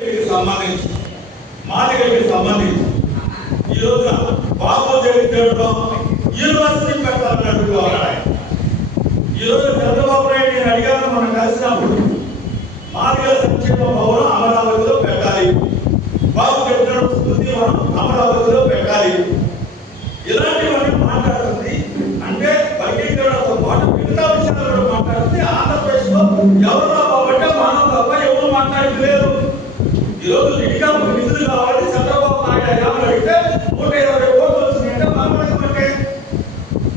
సంబంధించి మాదిగలకి సంబంధించి ఈ రోజున బాబు జగన్ యూనివర్సిటీ పెట్టాలని అడుగుకోవాలి. ఈ రోజు చంద్రబాబు నాయుడు నేను అడిగాను, మనం కలిసినప్పుడు మాదిగల సంక్షేమ భవనం అమరావతిలో పెట్టాలి, బాబు పెట్టిన స్మృతి మనం అమరావతిలో పెట్టాలి, ఇలాంటివన్నీ మాట్లాడుతుంది. అంటే వర్గీకరణతో పాటు మిగతా విషయాలు మాట్లాడుతుంది. ఆంధ్రప్రదేశ్ లో ఎవరు బాబట్టే మనం తప్ప ఎవరు మాట్లాడలేదు. ఈరోజు నిధులు కావాలి, చంద్రబాబు నాయుడు ఏమని అడిగితే 120 కోట్లు వచ్చినాయంటే మాట్లాడమంటే.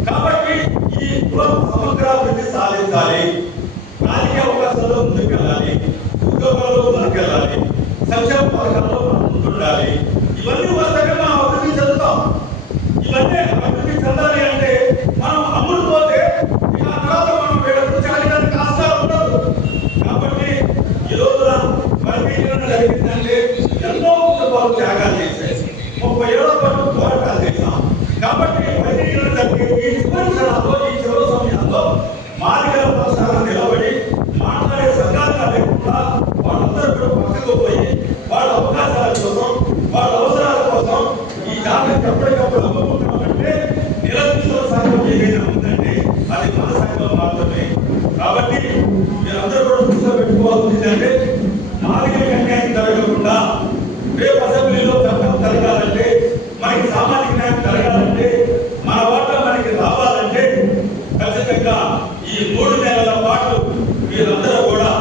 కాబట్టి ఈ కులం సమగ్రాభివృద్ధి సాధించాలి, రాజకీయ అవకాశాల్లో ముందుకెళ్ళాలి, ఉద్యోగాల్లో ముందుకెళ్ళాలి, సంక్షేమ పథకాల్లో ముందుండాలి. ఇవన్నీ వస్తానే మనం అభివృద్ధి చెందుతాం. ఇవన్నీ అభివృద్ధి చెందాలి అంటే మనం అమ్ముడు పోతే ఇక తర్వాత మనం వీళ్ళ గురించి అడగడానికి ఆస్కారం ఉండదు. కాబట్టి ఈ రోజున వర్గీకరణ జరిగిందంటే ఎన్నో కుటుంబాలు త్యాగాలు చేశాయి, 30 ఏళ్ల పాటు పోరాటాలు చేశాం. కాబట్టి వర్గీకరణ జరిగే ఈ చివరి క్షణాల్లో, ఈ చివరి సమయాల్లో మాదిగల పక్షాన నిలబడి మాట్లాడే సంఘాలుగా లేకుండా వాళ్ళందరూ కూడా పక్కకు పోయి వాళ్ళ అవకాశాల కోసం, వాళ్ళ అవసరాల కోసం ఈ జాతికి ఎప్పటికప్పుడు అమ్ముకుంటామంటే నిరంతర సంఘం ఏదైనా ఉందంటే అది మన సంఘం మాత్రమే. కాబట్టి మీరందరూ కూడా దృష్టిలో పెట్టుకోవాల్సింది అంటే మాదిగలకి అన్యాయం జరగకుండా, రేపు అసెంబ్లీలో చట్టం జరగాలంటే, మనకి సామాజిక న్యాయం జరగాలంటే, మన వాటా మనకి రావాలంటే ఖచ్చితంగా ఈ 3 నెలల పాటు మీరందరూ కూడా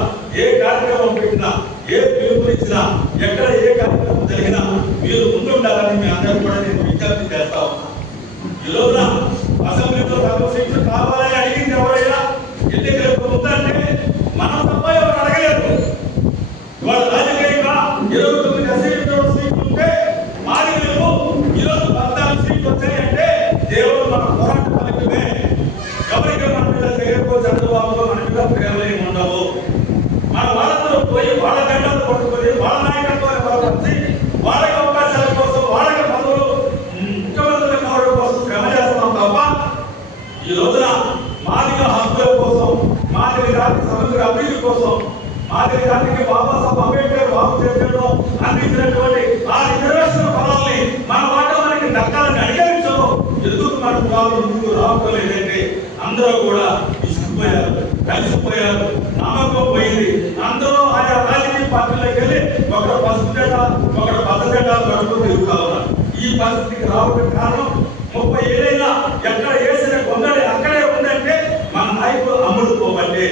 ఏ కార్యక్రమం పెట్టినా, ఏ పిలుపునిచ్చినా, ఎక్కడ ఏ కార్యక్రమం జరిగినా మీరు ముందుండాలని మీ అందరూ కూడా నేను విజ్ఞప్తి చేస్తా ఉన్నా. ఈ రోజున అసెంబ్లీలో సగం సీట్లు కావాలని అడిగింది ఎవరైనా ఎన్నికలకు ముందంటే మనం తప్ప ఎవరు అడగలేదు. ఇవాళ రాజకీయంగా 29 అసెంబ్లీ సీట్లు ఉంటే మాదిగలకు ఈరోజు 14 సీట్లు వచ్చాయంటే దేవుడు మన పోరాట ఫలితమే. ఎవరికి మన మీద జగన్కో చంద్రబాబుతో మన మీద ప్రేమలేమి ఉండవు. మన వాళ్ళతో పోయి వాళ్ళ గంటలు పట్టుకొని వాళ్ళ నాయకత్వాన్ని బలపరిచి వాళ్ళకి అవకాశాల కోసం, వాళ్ళకి పదవులు ముఖ్యమంత్రులు కావడం కోసం శ్రమ చేస్తున్నాం తప్ప ఈ రోజున మాదిగ హక్కుల కోసం, మాదిగ జాతి సమగ్ర అభివృద్ధి కోసం, మాదిగ జాతికి బాబాసాహెబ్ అంబేద్కర్ బాబు చేతిలో అందించినటువంటి ఆ రిజర్వేషన్ ఫలాల్ని మన వాటా మనకి దక్కాలని అడిగేందుకు ఎందుకు మన వాళ్ళు ముందుకు రావట్లేదంటే అందరూ కూడా విసిగిపోయారు, కలిసిపోయారు, నమ్మకం పోయింది. అందరూ ఆయా రాజకీయ పార్టీలోకి వెళ్ళి ఒకరు పసుపు జెండా, ఒకరు పచ్చ జెండా కడుపుతూ తిరుగుతా ఉన్నారు. ఈ పరిస్థితికి రావడం కారణం 30 ఏళ్ళైనా ఎక్కడ వేసిన కొందరి అక్కడే ఉందంటే మన నాయకులు అమ్ముడుకోవాలి.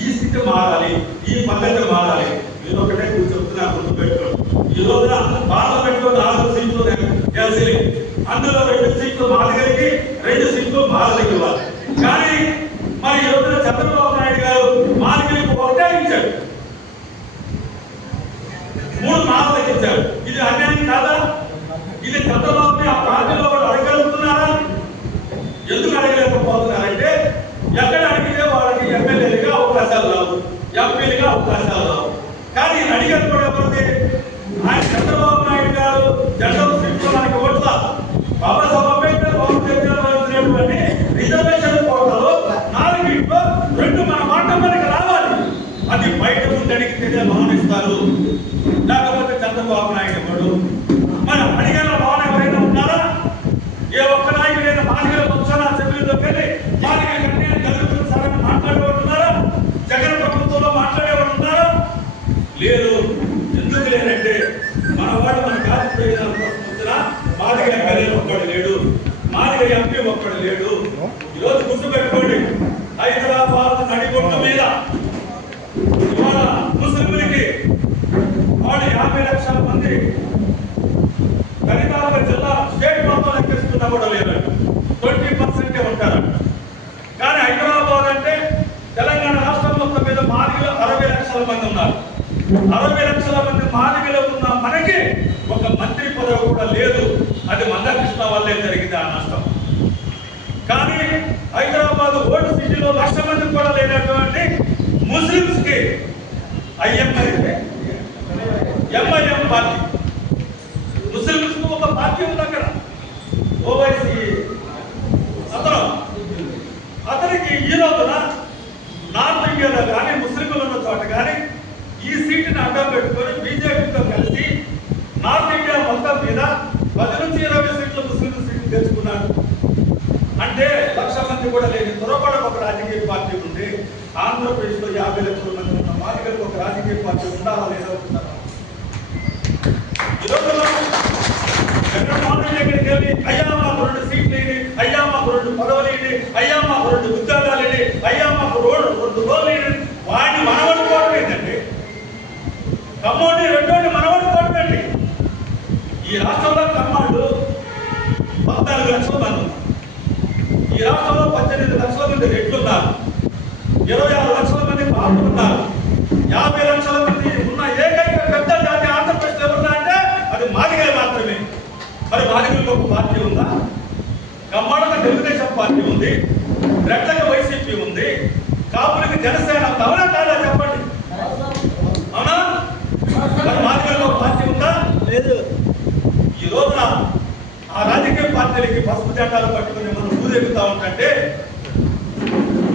ఈ స్థితి మారాలి, ఈ పద్ధతి మారాలి. మీరు ఒకటే చెప్తున్నా, గుర్తుపెట్టుకోండి. ఈ రోజున పార్లమెంట్ లో 4 సీట్లు ఎల్సీ, అందులో 2 సీట్లు మాదిగలకి, 2 సీట్లు మాదిగలకి ఇవ్వాలి. కానీ మరి ఈ రోజున చంద్రబాబు నాయుడు గారు మాదిగలకు ఒకటే ఇచ్చాడు, 3 మాదిగలకి ఇచ్చాడు. ఇది అన్యాయం కాదా? ఇది చంద్రబాబుని ఆ పార్టీలో వాళ్ళు అడగలుగుతున్నారా? ఎందుకు అడగలేకపోతున్నారంటే ఎక్కడ అడిగితే వాళ్ళకి ఎమ్మెల్యేలుగా అవకాశాలు రావు, ఎంపీలుగా అవకాశాలు రావు. కానీ అడిగేది కూడా ఎవరిది? ఆయన చంద్రబాబు నాయుడు గారు జనరల్ సీట్లో మనకి ఓట్ల బాబాసాహెబ్ అంబేద్కర్ బాబు చేసినటువంటి రిజర్వేషన్ కోటాలో 4 2 మన మాట మనకి రావాలి. అది బయట ముందు అడిగితేనే భావనిస్తారు, లేకపోతే చంద్రబాబు నాయుడు ఎవరు? మనం అడిగిన భావన ఎవరైనా ఉన్నారా? ఏ ఒక్క నాయకుడైనా మాదిగల పక్షాన అసెంబ్లీలోకి వెళ్ళి మాదిగల అన్యాయం జరుగుతుంది సార్ అని మాట్లాడేవాడు ఉన్నారా? జగన్ ప్రభుత్వంలో మాట్లాడేవాడు ఉన్నారా? లేదు. ఎందుకు లేదంటే మన వాడు మన జాతి ప్రయోజనాల కోసం వచ్చిన మాదిగ ఎమ్మెల్యే ఒక్కడు లేడు, మాదిగ ఎంపీ ఒక్కడు లేడు. ఈరోజు గుర్తుపెట్టుకోండి, హైదరాబాద్ నడిగొట్టు మీద ఇవాళ ముస్లింలకి వాళ్ళు 50 లక్షల మంది కరీంనగర్ జిల్లా స్టేట్ మొత్తం లెక్కిస్తున్నా కూడా లేదండి, 20% ఉంటారు. కానీ హైదరాబాద్ అంటే తెలంగాణ రాష్ట్రం మొత్తం మీద మాదిగలు 60 లక్షల మంది ఉన్నారు. 60 లక్షల మంది మాదిగలు ఉన్న మనకి ఒక మంత్రి పదవి కూడా లేదు. అది మందకృష్ణ వల్లే జరిగింది ఆ నష్టం. కానీ హైదరాబాద్ ఓల్డ్ సిటీలో 1,00,000 మంది కూడా లేనటువంటి ముస్లింస్ కి ఎంఐఎం పార్టీ, ముస్లింస్ కు ఒక పార్టీ ఉంది అక్కడ, ఓవైసీ. అతనికి ఈ రోజున నార్త్ ఇండియాలో కానీ ముస్లింలు ఉన్న చోట కానీ ఈ సీటుని అడ్డం పెట్టుకొని బీజేపీతో కలిసి ఈరోజు జగన్మోహన్ రెడ్డి దగ్గరికి వెళ్ళి అయ్యా మాకు 2 సీట్లు ఇవ్వండి, అయ్యా మాకు 2 పదవులు ఇవ్వండి, అయ్యా మాకు 2 ఉద్యోగాలు ఇవ్వండి, అయ్యా మాకు 2 రోజులు ఇవ్వండి. వాడిని మనవడుకోవడం ఏంటండి? కమ్మోడిని రెండోని మనవడుకోవడం ఏంటి? ఈ రాష్ట్రంలో కమ్మాళ్ళు 14 లక్షల మంది ఉన్నారు. ఈ రాష్ట్రంలో 18 లక్షల మంది రెడ్లు ఉన్నారు, 26 లక్షల మంది కాపులు ఉన్నారు, 50 లక్షల మంది ఉన్న ఏకైక పెద్ద జాతి ఆంధ్రప్రదేశ్ ఎవరున్నా అంటే అది మాదిగలు మాత్రమే. మరి మాదిగలకు ఒక పార్టీ ఉందా? కమ్మాళ్ళకు తెలుగుదేశం పార్టీ ఉంది, రెడ్లకు వైసీపీ ఉంది, కాపులకి జనసేన అవునా కాదా చెప్పండి? అవునా? మరి మాదిగలకు ఒక పార్టీ ఉందా? లేదు. ఈ రోజున ఆ రాజకీయ పార్టీలకి పసుపు చట్టాలు పట్టుకుని మనం ఊరెగుతా ఉంటే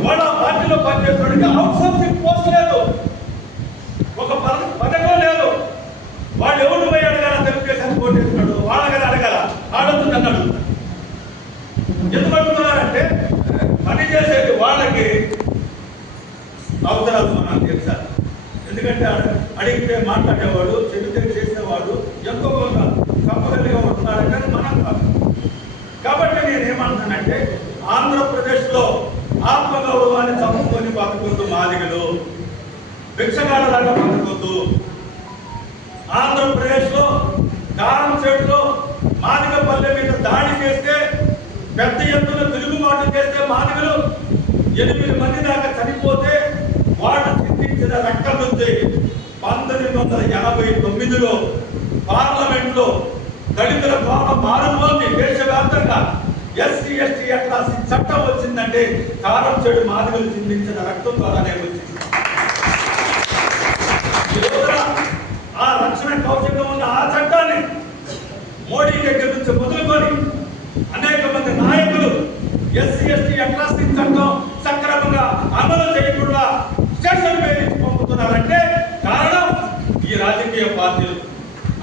వాళ్ళ పార్టీలో పనిచేసేవాడికి అవుట్ సోర్సింగ్ పోస్ట్ లేదు, ఒక పథకం లేదు. వాళ్ళు ఎవరు పోయి అడగాల? తెలుగుదేశం పోటీ చేస్తున్నాడు వాళ్ళని అడగాల, ఆడొద్దు అన్నాడు. ఎందుకు అడుగుతున్నారంటే పని చేసేది వాళ్ళకి అవసరాలు మనకు తెలుసా? ఎందుకంటే అడిగితే మాట్లాడేవాడు, చెబితే చేసేవాడు ఎంతో కొంత సంపదలుగా ఉంటున్నారంటే మనం కాదు. కాబట్టి నేనేమంటున్నానంటే ఆంధ్రప్రదేశ్లో ఆత్మగౌరవాన్ని చంపుకొని బతుకొద్దు మాదిగలు, భిక్షగాడలాగా బతుకొద్దు. ఆంధ్రప్రదేశ్లో కారం చెట్టులో మాదిగ పల్లె మీద దాడి చేస్తే, పెద్ద ఎత్తున తిరుగుబాటు చేస్తే మాదిగలు 8 మంది దాకా చనిపోతే వాళ్ళు చింతించిన రక్తం నుంచి 1989లో పార్లమెంట్లో దళితుల భావన మారుమోంది. దేశవ్యాప్తంగా ఎస్సీ ఎస్టీ అట్రాసిటీ చట్టం వచ్చిందంటే కారం చెడు మాదిగలు చిందించిన రక్తం ద్వారానే వచ్చింది. ఈ రోజున ఆ రక్షణ కవచంగా ఉన్న ఆ చట్టాన్ని మోడీ దగ్గర నుంచి మొదలుకొని అనేక మంది నాయకులు ఎస్సీ ఎస్టీ అట్రాసిటీ చట్టం సక్రమంగా అమలు చేయకుండా స్టేషన్ వేయించి పంపుతున్నారంటే కారణం ఈ రాజకీయ పార్టీలు.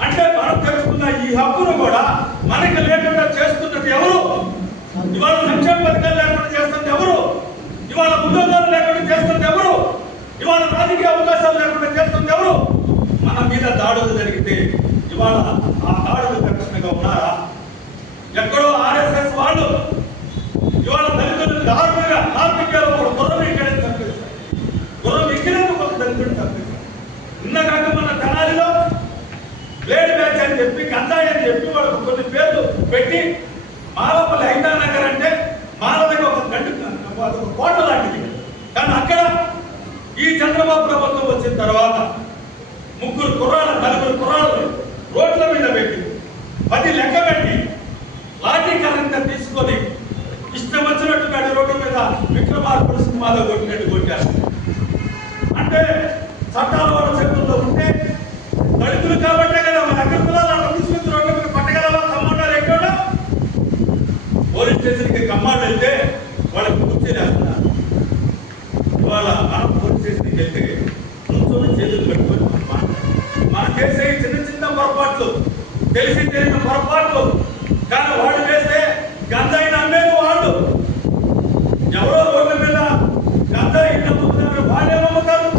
అంటే మనం తెలుసుకున్న ఈ హక్కును కూడా మనకి లేకుండా చేస్తున్నది ఎవరు? ఇవాళ సంక్షేమ పథకాలు లేకుండా చేస్తుంది ఎవరు? ఇవాళ ఉద్యోగాలు లేకుండా చేస్తుంది ఎవరు? ఇవాళ రాజకీయ అవకాశాలు లేకుండా చేస్తుంది ఎవరు? మన మీద దాడులు జరిగితే ఇవాళ ఆ దాడులు రక్షణగా ఉన్నారా? ఎక్కడో ఆర్ఎస్ఎస్ వాళ్ళు ఇవాళ దళితులను దారుణంగా ఆత్మీయాలు ఒక గుర్రం ఇక్కడే చంపేస్తారు, గుర్రం ఎక్కినందుకు ఒక దళితుడు చంపేస్తారు. నిన్నగాక మన తెనాలిలో బ్లేడ్ బ్యాచ్ అని చెప్పి, గంజాయి అని చెప్పి వాళ్ళకు కొన్ని పేర్లు పెట్టి మాలపల్లి హైదానగర్ అంటే మాలదకి ఒక కోట లాంటిది. కానీ అక్కడ ఈ చంద్రబాబు ప్రభుత్వం వచ్చిన తర్వాత 4 కుర్రాళ్ళు 4 కుర్రాళ్ళు రోడ్ల మీద పెట్టి 10 లెక్క పెట్టి లాఠీ కరెంట్ తీసుకొని ఇష్టం వచ్చినట్టు నడి రోడ్డు మీద విక్రమార్కుడు సినిమాలో కొట్టినట్టు కొట్టారు. అంటే చట్టాలు వాళ్ళ చేతుల్లో ఉంటే దళితులు కాబట్టే కదా మన అగ్ర కులాలు అక్కడ తీసుకొచ్చి రోడ్ల మీద పట్టగలవా? కమ్మాడాలు ఎక్కడ పోలీస్ స్టేషన్కి కమ్మాడు వెళ్తే వాళ్ళకి కుర్చీ చేస్తున్నారు. ఇవాళ మనం పోలీస్ స్టేషన్కి వెళ్తే నుంచొని చేతులు పెట్టుకొని మనం చేసే చిన్న చిన్న పొరపాట్లు, తెలిసి తెలియని పొరపాట్లు. కానీ వాళ్ళు చేస్తే గంజాయిని అమ్మేది వాళ్ళు. ఎవరో రోడ్ల మీద గంజాయి అమ్ముతున్నారు, వాళ్ళే అమ్ముతారు.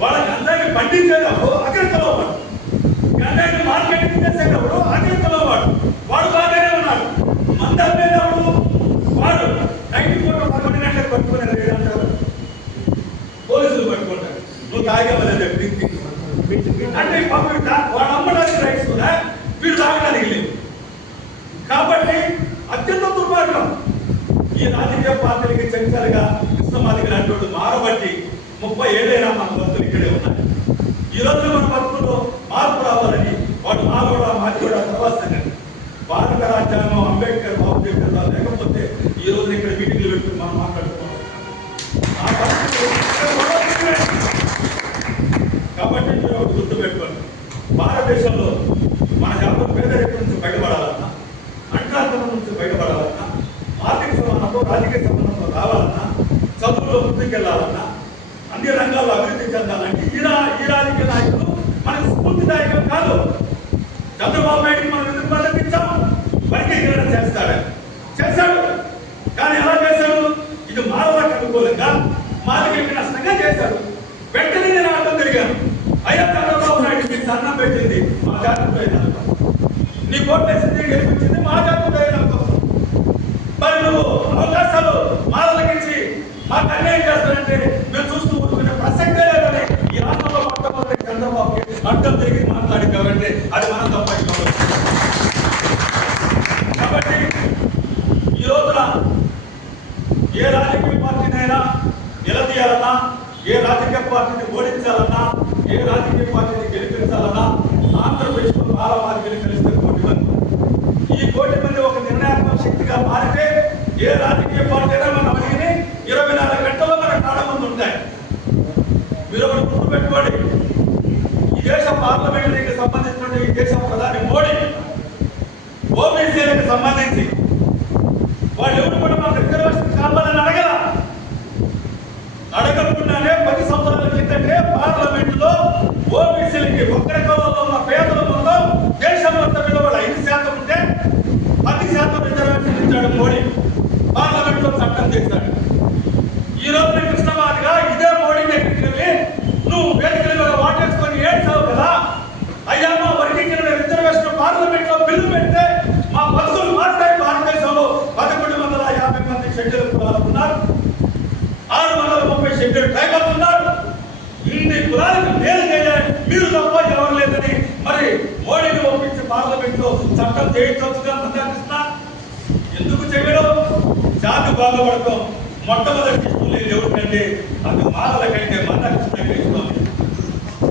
వాళ్ళ గంజాయిని పండించేటప్పుడు అగ్రతలో వాడు, గంజాయిని మార్కెటింగ్ చేసేటప్పుడు అగ్రతలో వాడు బాగానే ఉన్నాడు. మంది అమ్మేటప్పుడు వాడు నైట్ పూట 11 గంటలకు పట్టుకునే పోలీసులు పట్టుకుంటారు. నువ్వు తాగేవలేదు అంటే వాడు అమ్మడానికి రైట్స్ కూడా వీడు తాగడానికి లేదు. కాబట్టి అత్యంత దుర్మార్గం ఈ రాజకీయ పార్టీలకి చర్చలుగా కృష్ణమాదిగ లాంటి వాడు మారబట్టి 30 ఏళ్ళైనా మన బతుకులు ఇక్కడే ఉన్నాయి. ఈ రోజు మన బతుకుల్లో మార్పు రావాలని వాడు మాది కూడా తర్వాత సంగతి. భారత రాజ్యాంగం అంబేద్కర్ బాబు చెప్పారు, లేకపోతే ఈ రోజు ఇక్కడ మీటింగ్లు పెట్టుకుని మనం మాట్లాడుతున్నాం. కాబట్టి మీరు ఒకటి గుర్తుపెట్టుకోండి, భారతదేశంలో మన జాతర పేదరికం నుంచి బయటపడాలన్నా, అంటార్థం నుంచి బయటపడాలన్నా, ఆర్థిక సమానంలో రాజకీయ సమానంలో రావాలన్నా, చదువులో ముందుకెళ్లాలన్నా, అన్ని రంగాల్లో అభివృద్ధి చెందాలంటే ఈ రాజకీయ నాయకులు మనకు స్ఫూర్తిదాయకం కాదు. చంద్రబాబు నాయుడికి మనం ఎందుకు మద్దతిచ్చాము? వర్గీకరణ చేశాడు. కానీ ఎలా చేశాడు? ఇది మానవానికి అనుకూలంగా మాదిగకి నష్టంగా చేశాడు. వెంటనే నేను అర్థం తిరిగాను. అయినా చంద్రబాబు నాయుడు సన్నం పెట్టింది మా జాతి ప్రయోజనాల కోసం, నీ కోట్లేసింది గెలిపించింది మా జాతి ప్రయోజనాల కోసం. మరి నువ్వు అవకాశాలు మాలలకించి మాకు అన్యాయం చేస్తానంటే మేము చూస్తూ కూర్చునే ప్రసక్తే లేదని ఈ రాష్ట్రంలో మొట్టమొదటి చంద్రబాబుకి అడ్డం తిరిగి మాట్లాడింది ఎవరంటే అది మనం తప్ప. కాబట్టి ఈ రోజున ఏ రాజకీయ పార్టీనైనా నిలదీయాలన్నా, ఏ రాజకీయ పార్టీని ఓడించాలన్నా, ఏ రాజకీయ పార్టీని గెలిపించాలన్నా ఆంధ్రప్రదేశ్లో చాలా మార్గలు కలిస్తే 1 కోటి మంది. ఈ 1 కోటి మంది ఒక నిర్ణయాత్మక శక్తిగా మారితే ఏ రాజకీయ పార్టీ అయినా మనం అడిగిని 24 గంటల్లో మన కాళ్ళ ముందు ఉంటాయి. మీరు ఒకటి గుర్తుపెట్టుకోండి, ఈ దేశ పార్లమెంటరీకి సంబంధించిన ఈ దేశ ప్రధాని మోడీ ఓబీసీలకు సంబంధించి వాళ్ళు ఎవరు కూడా మాకు రిజర్వేషన్ కావాలని అడగకుండానే 10 సంవత్సరాల కిందటే పార్లమెంటులో ఓబీసీలకి ఒక్కరికల్లో ఉన్న పేదల మొత్తం దేశం మొత్తం మీద వాళ్ళు 5% ఉంటే 10% రిజర్వేషన్ ఇచ్చాడు మోడీ. పార్లమెంట్లో చట్టం చేశాడు. ఈ రోజు కృష్ణమాదిగా ఇదే మోడీ దగ్గరికి నువ్వు వేదికల మీద వాటేసుకొని ఏడ్చావు కదా, అయ్యా మా వర్గీకరణ రిజర్వేషన్ పార్లమెంట్ లో బిల్లు పెడితే మా బస్సులు మాట్లాడి భారతదేశంలో 1150 మంది షెడ్యూల్ కులాలు ఉన్నారు, 630 షెడ్యూల్ ట్రైబల్ ఉన్నారు. ఇన్ని కులాలకు మేలు చేయాలి మీరు తప్ప ఎవరు లేదని మరి మోడీని ఒప్పించి పార్లమెంట్ లో చట్టం చేయించవచ్చుగా మందకృష్ణ. ఎందుకు చేయడం? జాతి బాగుపడతాం. మొట్టమొదటి ఇష్టం లేదు ఎవరికంటే అది మాలలకైతే మందకృష్ణకి ఇష్టం.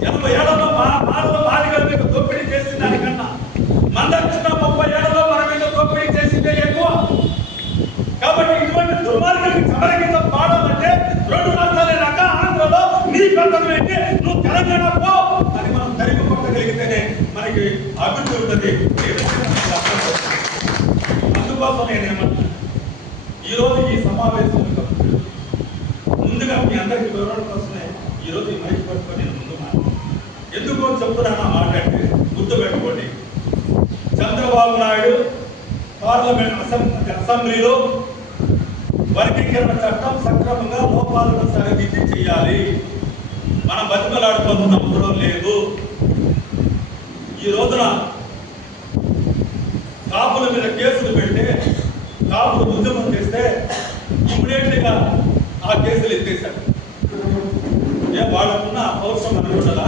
80 ఏళ్లలో మాలల మాదిగల మీద దోపిడీ చేసిన దానికన్నా మందకృష్ణ 30 ఏళ్లలో మన మీద దోపిడీ చేసిందే ఎక్కువ. కాబట్టి ఇటువంటి దుర్మార్గానికి సమరగీతం పాడాలంటే 2 రాష్ట్రాలైనాక ఆంధ్రలో నీ పెద్దలు ఏంటి, నువ్వు తెలంగాణ పో అని మనం తరిగి కొట్టగలిగితేనే మనకి అభివృద్ధి ఉంటుంది. అందుకోసం నేనేమన్నా ఈరోజు ఈ సమావేశం ముందుగా మీ అందరికీ వివరణ కోసమే ఈరోజు ఈ మైక్ పట్టుకొని నేను ముందు ఎందుకు చెప్తున్నా మాట్లాడితే గుర్తుపెట్టుకోండి, చంద్రబాబు నాయుడు పార్లమెంట్ అసెంబ్లీలో వర్గీకరణ చట్టం సక్రమంగా లోపాలను సరిదిద్ది చేయాలి. మనం బతిమలాడుకోవాల్సిన అవసరం లేదు. ఈ రోజున కాపుల మీద కేసులు పెడితే, కాపులు ఉద్యమం చేస్తే ఇమ్మీడియట్ గా ఆ కేసులు ఎత్తేశారు. వాళ్ళకున్న పౌరుషం అనుకుంటారా?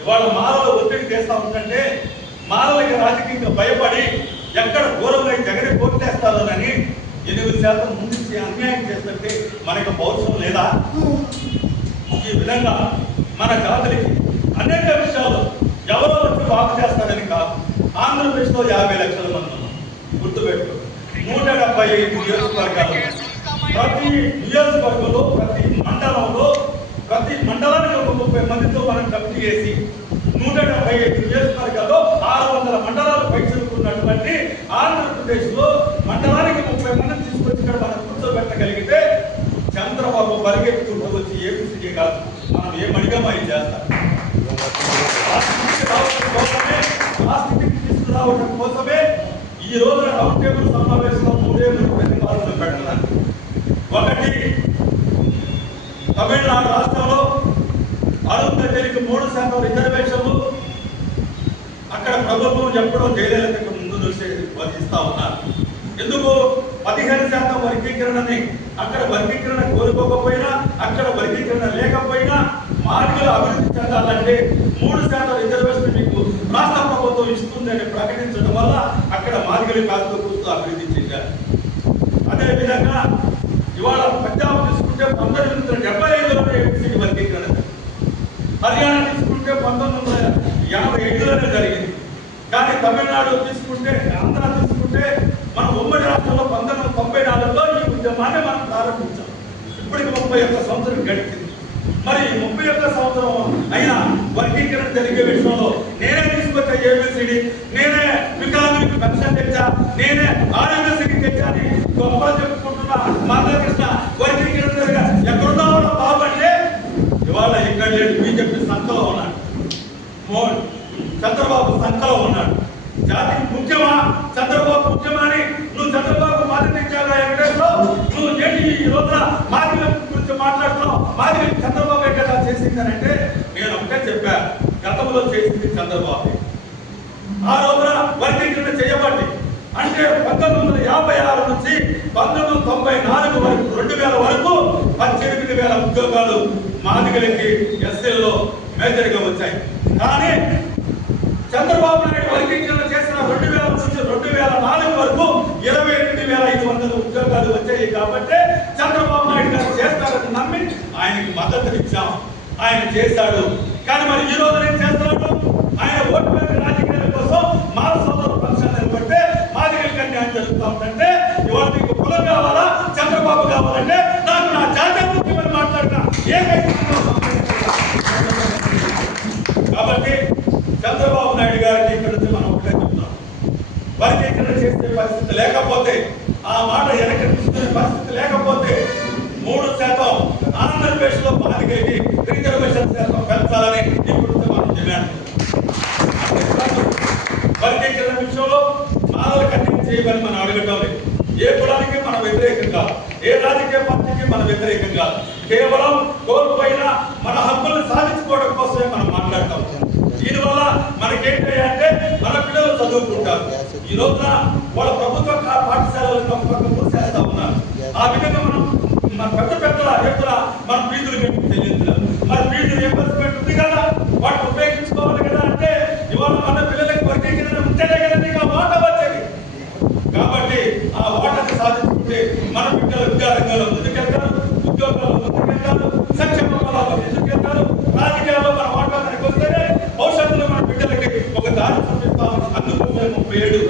ఇవాళ మాలలు ఒత్తిడి చేస్తా ఉంటే మాలలకి రాజకీయంగా భయపడి ఎక్కడ ఘోరంగా జగన్ కోర్టేస్తారోనని 8% ముందుంచి అన్యాయం చేస్తుంటే మనకు పౌరుషం లేదా? ఈ విధంగా మన జాతులకి అనేక విషయాలు ఎవరో వచ్చి బాగు చేస్తారని కాదు. ఆంధ్రప్రదేశ్లో 50 లక్షల మంది ఉన్నాం. గుర్తుపెట్టు, 175 నియోజకవర్గాలు. ప్రతి నియోజకవర్గంలో ప్రతి మండలంలో ప్రతి మండలానికి ఒక 30 మందితో మనం కమిటీ చేసి 175 నియోజకవర్గాల్లో 600 మండలాలు పైచుకున్నటువంటి ఆంధ్రప్రదేశ్ లో మండలానికి 30 మందిని తీసుకొచ్చి ఇక్కడ మనం కూర్చోబెట్టగలిగితే చంద్రబాబు పరిగెత్తుకుంటూ వచ్చి ఏపీసీడీ కాదు మనం ఏ మడిగమా ఇది చేస్తాం. ఆ స్థితికి తీసుకురావడం కోసమే ఈ రోజున రౌండ్ టేబుల్ సమావేశంలో 3 ప్రతిపాదనలు పెట్టాలి. ఒకటి, తమిళనాడు రాష్ట్రంలో అరుంధతికి 3% రిజర్వేషన్లు అక్కడ ప్రభుత్వం చెప్పడం జయలలితకు ముందు నుంచి వధిస్తా ఉన్నారు. ఎందుకు 15% వర్గీకరణని అక్కడ వర్గీకరణ కోరుకోకపోయినా, అక్కడ వర్గీకరణ లేకపోయినా మార్గలు అభివృద్ధి చెందాలంటే 3% రిజర్వేషన్ మీకు రాష్ట్ర ప్రభుత్వం ఇస్తుందని ప్రకటించడం వల్ల అక్కడ మార్గలు కాస్త కూస్తూ అభివృద్ధి చెందారు. అదేవిధంగా ఇవాళ పంజాబ్ తీసుకుంటే 1975లోనే ఏపీసీడీ వర్గీకరణ, హర్యానా తీసుకుంటే 1985లోనే జరిగింది. కానీ తమిళనాడు తీసుకుంటే, ఆంధ్ర తీసుకుంటే మన ఉమ్మడి రాష్ట్రంలో 1994లో ఈ ఉద్యమాన్ని మనం ప్రారంభించాం. ఇప్పటికి 31 సంవత్సరం గడిచింది. మరి 31 సంవత్సరం అయినా వర్గీకరణ జరిగే విషయంలో నేనే తీసుకొచ్చా ఏబిసిడి, నేనే వికలాంగులకు పెన్షన్ తెచ్చా, నేనే ఆరోగ్యశ్రీ తెచ్చా అని గొప్ప చెప్పుకుంటున్నా మందకృష్ణ వర్గీకరణ జరిగా ఎక్కడున్నావో బాబు అంటే ఇవాళ ఇక్కడ లేడు. బీజేపీ సంఖలో ఉన్నాడు, చంద్రబాబు సంఖలో ఉన్నాడు. జాతికి ముఖ్యమా చంద్రబాబు ముఖ్యమా అని నువ్వు చంద్రబాబు మాట్లాడించాలా? వెంకటేశ్వరరావు నువ్వు ఏంటి ఈ రోజున మాదిగల గురించి మాట్లాడుతున్నావు? మాదిగ చంద్రబాబు ఎక్కడ చేసిందనంటే నేను ఒకటే చెప్పా, గతంలో చేసింది చంద్రబాబు. ఆ రోజున వర్గీకరణ చేయబట్టి అంటే 1956 నుంచి 1994 వరకు 2000 వరకు 18,000 ఉద్యోగాలు మాదిగలకి ఎస్సీల్లో మేజర్గా వచ్చాయి. కానీ చంద్రబాబు నాయుడు వర్గీకరణ చేసిన 2000 నుంచి 2004 వరకు 22,500 ఉద్యోగాలు వచ్చాయి. కాబట్టి చంద్రబాబు నాయుడు గారు చేస్తారని నమ్మి ఆయనకి మద్దతు ఇచ్చాం. ఆయన చేశాడు. కానీ మరి ఈ రోజు ఏం చేస్తున్నాడు? ఆయన ఓటు బ్యాంక్ రాజకీయాల కోసం మాల సోదరుల పక్షాన్ని నిలబడితే మాదిగలకి అన్యాయం జరుగుతూ ఉందంటే ఇవాళ మీకు కులం కావాలా, చంద్రబాబు కావాలంటే నాకు నా జాతీయ ముఖ్యమని మాట్లాడినా ఏకైతే. కాబట్టి చంద్రబాబు నాయుడు గారికి ఇక్కడ నుంచి మనం ఒకటే చెప్తున్నాం, వర్గీకరణ చేసే పరిస్థితి లేకపోతే, ఆ మాట వెనక్కి తీసుకునే పరిస్థితి లేకపోతే 3% ఆంధ్రప్రదేశ్ లో మాదిగలకి రిజర్వేషన్ శాతం పెంచాలని ఇప్పుడు మనం డిమాండ్. వర్గీకరణ విషయంలో మాలలు కఠినం చేయమని మనం అడగటం లేదు. ఏ కులానికి మనం వ్యతిరేకం కాదు, ఏ రాజకీయ పార్టీకి మనం వ్యతిరేకం కాదు. కేవలం కోల్పోయిన మన హక్కులను సాధించుకోవడం కోసమే మనం మాట్లాడతాం. దీనివల్ల మనకేంటి అంటే మన పిల్లలు చదువుకుంటారు. ఈ రోజున వాళ్ళ ప్రభుత్వ పాఠశాలలకు ఒక పక్క మూసేస్తా ఉన్నారు. ఆ విధంగా మనం మన పెద్ద రేపుల మన ఫీజులు పెట్టి చెల్లించాలి. మరి ఫీజు రియంబర్స్మెంట్ ఉంది కదా, వాటిని ఉపయోగించుకోవాలి కదా. అంటే ఇవాళ మన పిల్లలకు వర్గీకరణ ఉంటేనే కదా నీకు ఆ వాటా వచ్చేది. కాబట్టి ఆ వాటాను సాధించుకుంటే మన పిల్లలు విద్యారంగంలో ముందుకెళ్తారు, ఉద్యోగాల్లో ముందుకెళ్తారు, సంక్షేమ ఫలాల్లో ముందుకెళ్తారు. రాజకీయాల్లో మన వాటా మనకి వస్తేనే భవిష్యత్తులో మన బిడ్డలకి ఒక దారి చూపిస్తాం. అందుకోసమే 37